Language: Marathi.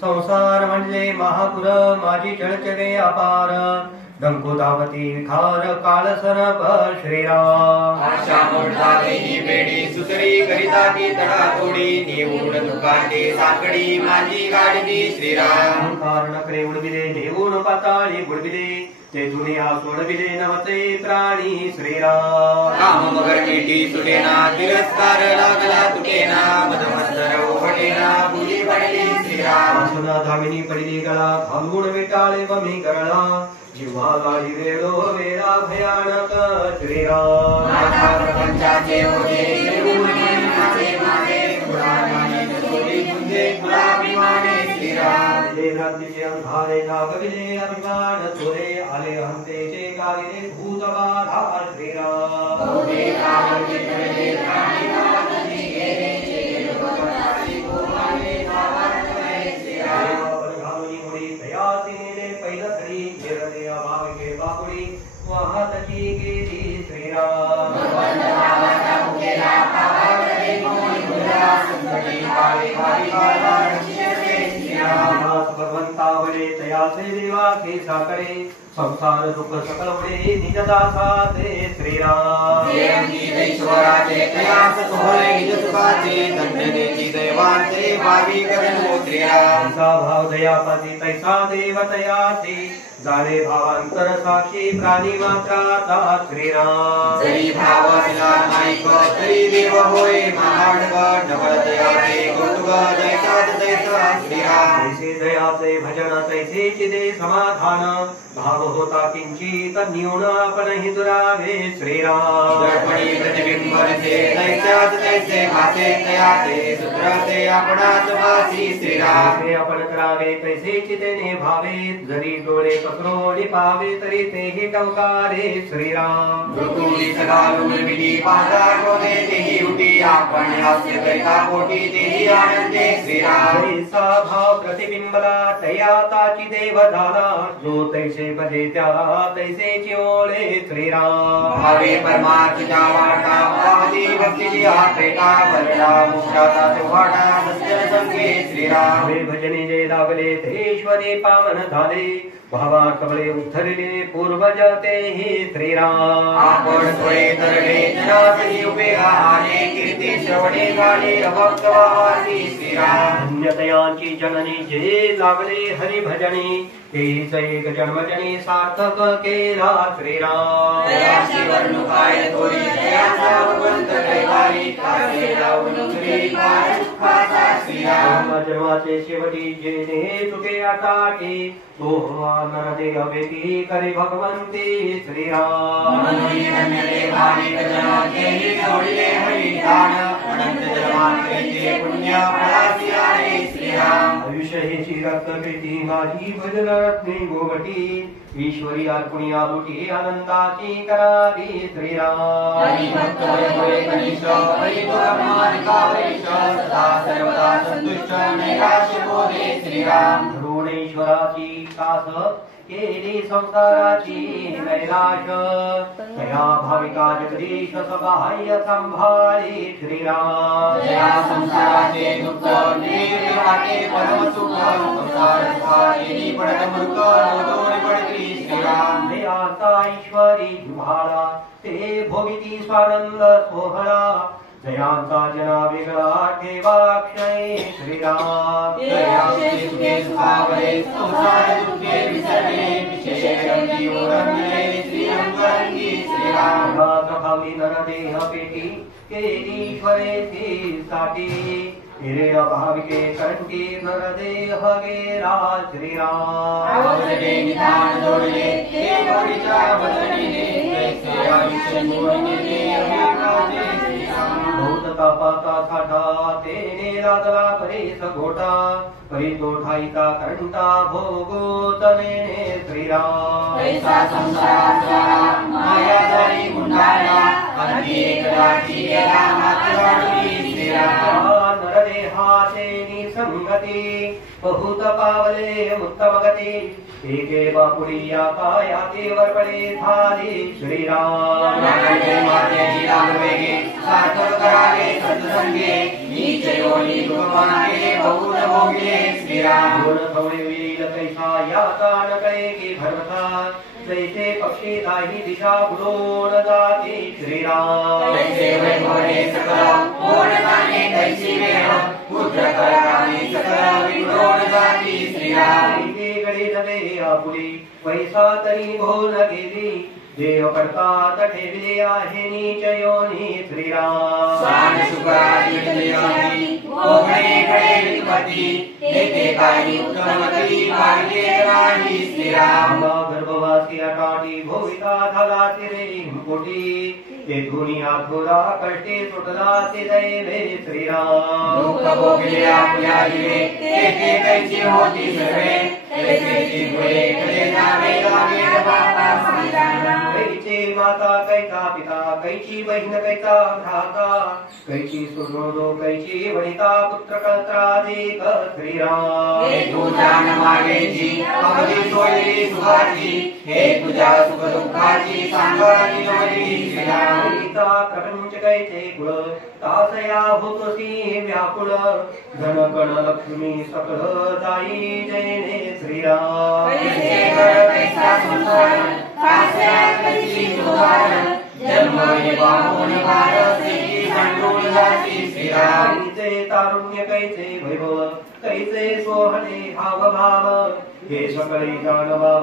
संसार म्हणजे महापुर माझी चळचळे अपार डंकुदावती खार काळसरप श्रीराम आशा मोडताले ही बेडी सुसरी करिता ती तडा तोडी नेऊन दुकांते साकडी माझी गाडली श्रीराम कारण कडे उडविले नेऊन पाताळी बुडविले तेथून या सोडविले नवते प्राणी श्रीराम काम मगर मिठी सुटेना तिरस्कार लागला तुटेना मदमंतर ओहटेना भुली पडली श्रीराम सुना धामिनी पडली गळा घालून विटाळे वमी गळा जीवा गाडी वेळो वेळा भयानक श्रीराम माझा प्रपंचाचे ओझे घेऊन माझे माझे पुराणाने सोडी गुंजे गुलाबीमाने श्रीराम हे रात्रीचे अंधारे जागविले अभिमान चोरे आले हंतेचे गाविले भूतबाधा श्रीराम ओझे कावळे चढले प्राणीनाथ जी गेले चेलो पताशी गोमाले भावार्थ श्रीराम वाहतची गेली श्रीराम भगवंतावडे तयाचे देवा के साकडे संसार दुःख सकलवडे निजदासा ते श्रीराम ईश्वराचे तयास सोहळे निज सुखाचे दंडनेची दैवांचे भावी करणो श्रीराम तैसा भाव दयापती तैसा देव तयाचे जाणे भावांतर साक्षी प्राणी मात्राचा श्रीराम जरी भाव असला नाईक तरी देव होय महाडग डबल दयाचे कौतुक जैसाच जैसा श्रीराम तैसे दयाचे भजन तैसे चिदे समाधान भाव होता किंचित न्यून आपणही दुरावे श्रीराम दर्पणी प्रतिबिंब रचे तैस्याच तैसे भासे तयाचे सूत्राचे आपणाच भासी श्रीराम ते आपण करावे तैसे चितेने भावे जरी डोळे पसरोडी पावे तरी तेही टवकारे श्रीराम ऋतुनी सकाळून विधी पाहता कोणे तेही उठी आपण हास्य कैता कोटी तेही आनंदे श्रीराम तैसा भाव प्रतिबिंबला तयाताची देव झाला जो तैसे भजे त्याला तैसेची ओळे श्रीराम भावे परमार्थच्या वाटा पाहती भक्तीची आत्रेटा भरला मोक्षाचा तेव्हाटा सत्य संगे श्रीराम हे भजनी जे लागले ते ईश्वरी पावन झाले भावा कबळे उद्धरले पूर्वज तेही श्रीराम आपण सोळे तरले जनासही उपयोगा आले कीर्ती श्रवणे गाणे अभक्त वासी श्रीराम धन्यतयांची जननी जे लागले हरी भजनी तेच एक जन्मजनी सार्थक केला श्रीराम दयाची वर्णू काय थोरी दयाचा भगवंत कैवारी कासे लावून उतरी पाय सुखाचा श्रीराम जन्माचे शेवटी जेने तुके अटाके तो नरदे अवेती करे भगवंती श्रीराम मनोई धन्यते भारी जना केली जोडले हरिदान अनंत जन्मांतरीचे पुण्य फळासी आहे श्रीराम आयुष्य हे चिरक्त भेटी माझी भजनात्मी गोवटी ईश्वरी अर्पणी आलुटी आनंदाची करावी श्रीराम हरिभक्त होय कनिष्ठ हरिभक्तमानिका वैष्ठ सदा सर्वदा संतुष्ट नैराश्य बोधे श्रीराम ईश्वराची कास केली संसाराची कैलाश तया भाविका जगदीश सबाह्य संभाळी श्रीराम जया संसाराचे दुःख निर्विहाटे परम सुख संसार सुखाची पडत मृग दोन पडती श्रीराम दयाचा ईश्वरी जुभाळा ते भोगिती स्वानंद सोहळा जयांचा जना वेगळा ठेवाक्षय श्रीराम दयाचे सुखे सुखावले संसार दुःखे विसरले विशेष रंगी ओरंगले श्रीरंगी श्रीराम भावी नरदेह पेटी केलीश्वरे ती साठी हिरे भाविके कंठी नरदेह गेला श्रीराम आवडले निधान जोडले हे गौरीच्या वदनीने कैसे आयुष्य जोडले अभिप्राये श्रीराम भौतका पाचा साठा तेने लागला परेस घोटा परी तो ठाईचा करंटा भोगो तनेने श्रीराम पैसा संसाराचा माया झाली गुंडाळा अगदी एकदाची गेला मातृवाडी श्रीराम नरदेहाचे निसंगती बहुत पावले उत्तम गती एके बापुडिया कायाते वरपडे झाले श्रीराम मातेची लागवेगे सार्थक करावे सत्संगे नीच योनी दुःखमागे बहुत भोगले श्रीराम गुण थोडे येईल कैसा याता न कळे की भरता जैसे पक्षी दाही दिशा बुडून जाते श्रीराम कैसे वैभवे सकल कोण जाणे कैसी वेळ पुत्र करावी सकल विक्रोड जाती श्रीराम एकीकडे नवे आपुली पैसा तरी भोल गेली देव करतात ठेवले आहे नीच योनी श्रीराम स्वान सुखाची विजयाची भोगणे कडे विपत्ती येते काही उत्तमती पाहिजे नाही श्रीराम गर्भवासी अटाटी भोविता झाला रे कोटी तेथून आथोरा कष्टे सुटला ते दैवे श्रीराम दुःख भोगले आपल्या जीवे तेथे कैची होती सर्वे कैची पुढे कडे जावे लागेल बाबा श्रीराम कैची माता कैचा पिता कैची बहीण कैचा भ्राता कैची सुनोदो कैची वनिता पुत्र कत्राधिक श्रीराम हे तुझ्या नमावेची अगदी सोयी सुखाची हे तुझ्या सुख दुःखाची सांगणी जोडी श्रीराम कैचा प्रपंच कैचे कुळ तासया होतोसी व्याकुळ धन कण लक्ष्मी सकल जाई जयने श्रीराम कैसे कर कैसा संसार कास्या कैची सुधार जन्म निभावून भारती संडून जाती श्रीराम कैचे तारुण्य कैचे वैभव कैचे सोहणे हावभाव हे सकळे जानवा